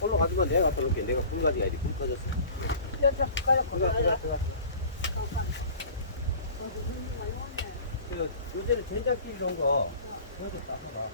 올라가지마. 내가 갖다 놓을게. 내가 불 가져가야 돼. 불 꺼졌어. 들어가. 요새는 된장찌개 이런 거 거기서 따서봐.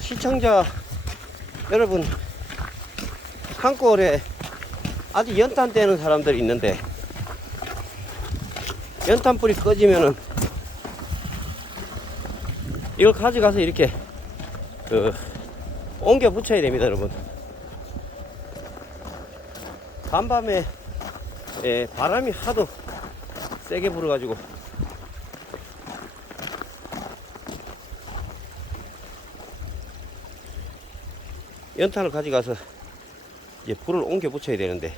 시청자 여러분, 산골에 아주 연탄 떼는 사람들이 있는데, 연탄불이 꺼지면은 이걸 가져가서 이렇게 옮겨 붙여야 됩니다. 여러분, 간밤에 바람이 하도 세게 불어가지고 연탄을 가져가서 이제 불을 옮겨 붙여야 되는데,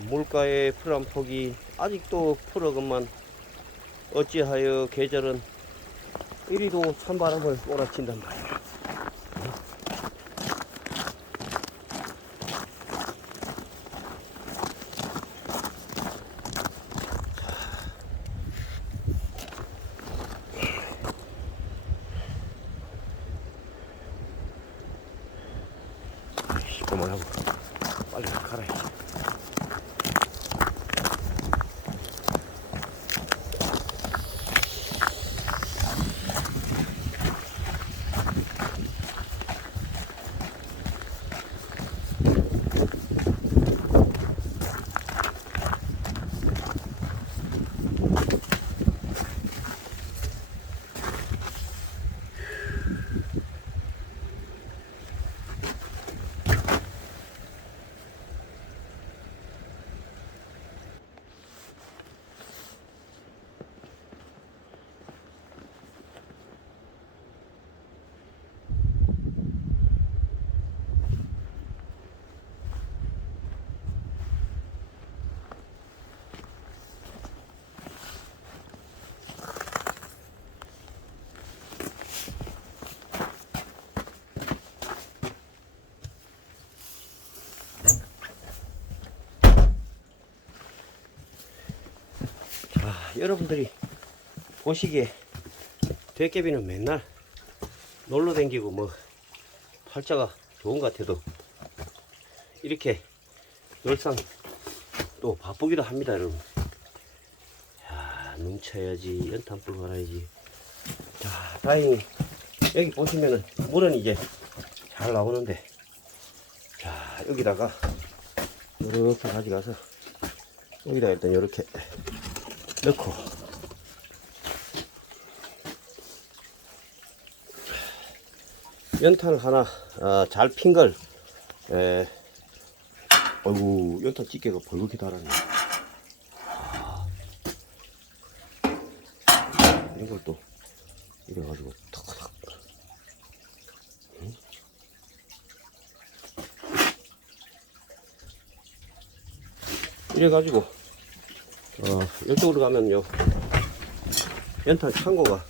물가의 풀한 폭이 아직도 푸르건만 어찌하여 계절은 이리도 찬바람을 몰아친단 말이야. 그만하고 빨리 가라. 여러분들이 보시기에 도깨비는 맨날 놀러 다니고 뭐 팔자가 좋은 것 같아도 이렇게 늘상 또 바쁘기도 합니다, 여러분. 야, 눈쳐야지, 연탄불 갈아야지. 자, 다행히 여기 보시면은 물은 이제 잘 나오는데, 자, 여기다가 이렇게 가져가서 여기다 일단 이렇게 넣고, 연탄을 하나 잘 핀 걸, 어이구, 연탄 찌개가 벌겋게 달았네. 이걸 또 이래가지고 탁탁. 이래가지고 이쪽으로 가면 요 연탄 창고가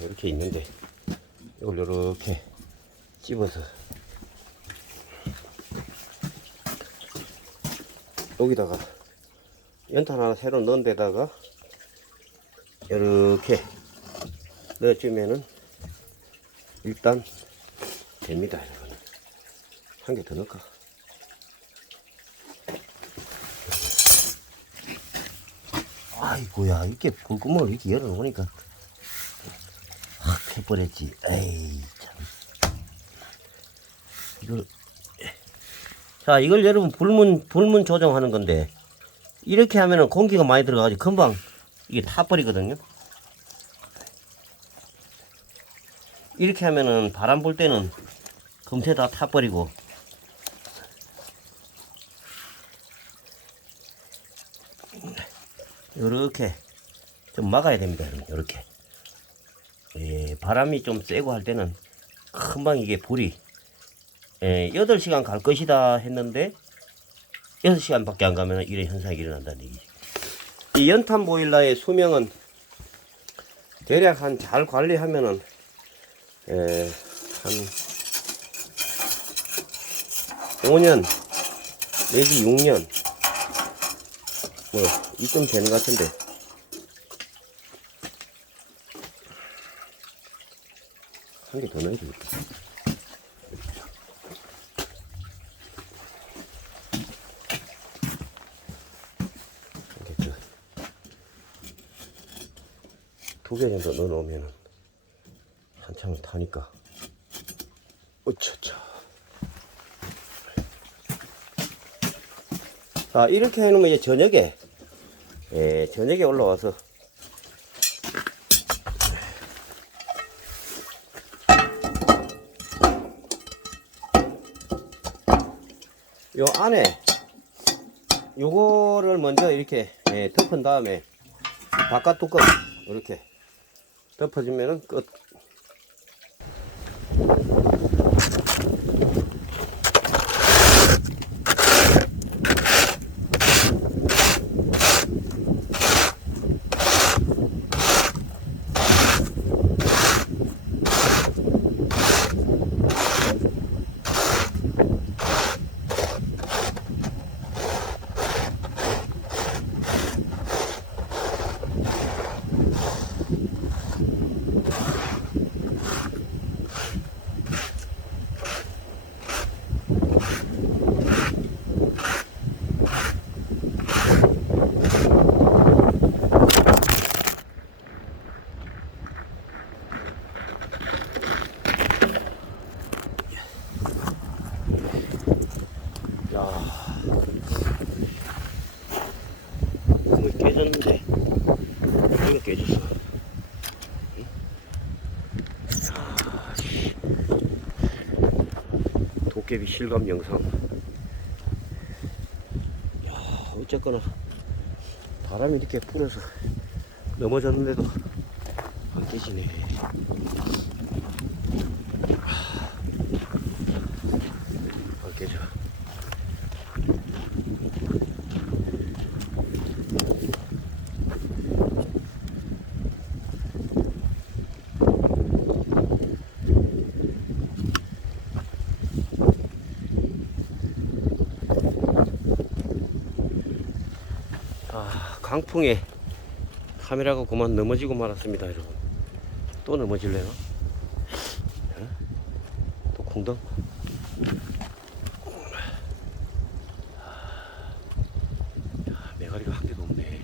이렇게 있는데, 이걸 이렇게 집어서 여기다가 연탄 하나 새로 넣은 데다가 이렇게 넣어주면은 일단 됩니다. 여러분, 한 개 더 넣을까? 아이고야, 이렇게 불구멍을 이렇게 열어놓으니까 확 해버렸지. 에이, 참. 이걸, 자, 이걸 여러분 불문 조정하는 건데, 이렇게 하면은 공기가 많이 들어가가지고 금방 이게 타버리거든요. 이렇게 하면은 바람 불 때는 금세 다 타버리고, 요렇게 좀 막아야 됩니다, 여러분. 요렇게. 예, 바람이 좀 세고 할 때는 금방 이게 불이 8시간 갈 것이다 했는데 6시간 밖에 안 가면 이런 현상이 일어난다는 얘기죠. 이 연탄 보일러의 수명은 대략 한 잘 관리하면은 한 5년 내지 6년 뭐 이쯤 되는 것 같은데, 한 개 더 넣어야 되겠다. 두 개 정도 넣어 놓으면 한참 타니까. 어차차. 자, 이렇게 해놓으면 이제 저녁에 올라와서 요 안에 요거를 먼저 이렇게 덮은 다음에 바깥 뚜껑 이렇게 덮어주면은 끝. 이거 깨졌는데 이거 깨졌어. 도깨비 실감 영상. 야, 어쨌거나 바람이 이렇게 불어서 넘어졌는데도 안 깨지네. 안 깨져. 강풍에 카메라가 그만 넘어지고 말았습니다, 여러분. 또 넘어질래요? 어? 또 콩덩? 메가리가 한 개도 없네.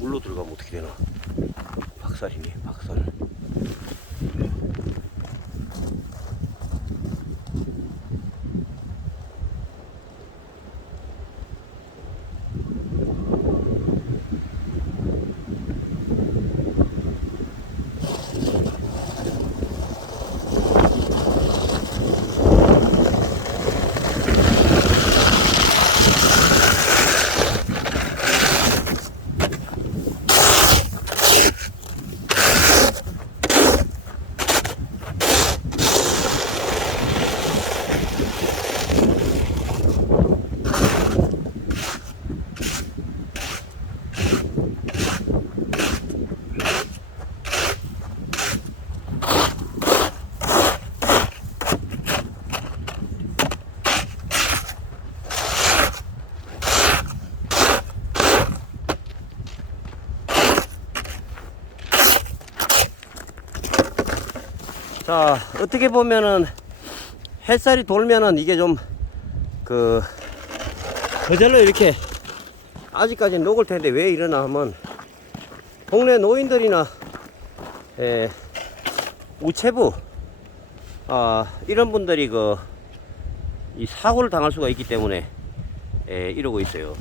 물로 들어가면 어떻게 되나? 박살이네, 박살. 자, 어떻게 보면은 햇살이 돌면은 이게 좀 저절로 이렇게 아직까지 녹을 텐데 왜 이러나 하면 동네 노인들이나 우체부 이런 분들이 이 사고를 당할 수가 있기 때문에 이러고 있어요.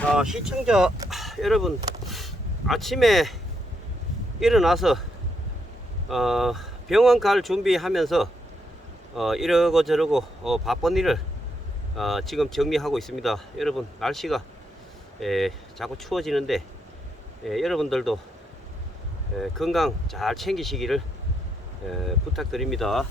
자, 시청자 여러분, 아침에 일어나서 병원 갈 준비하면서 이러고 저러고 바쁜 일을 지금 정리하고 있습니다. 여러분, 날씨가 자꾸 추워지는데 여러분들도 건강 잘 챙기시기를 부탁드립니다.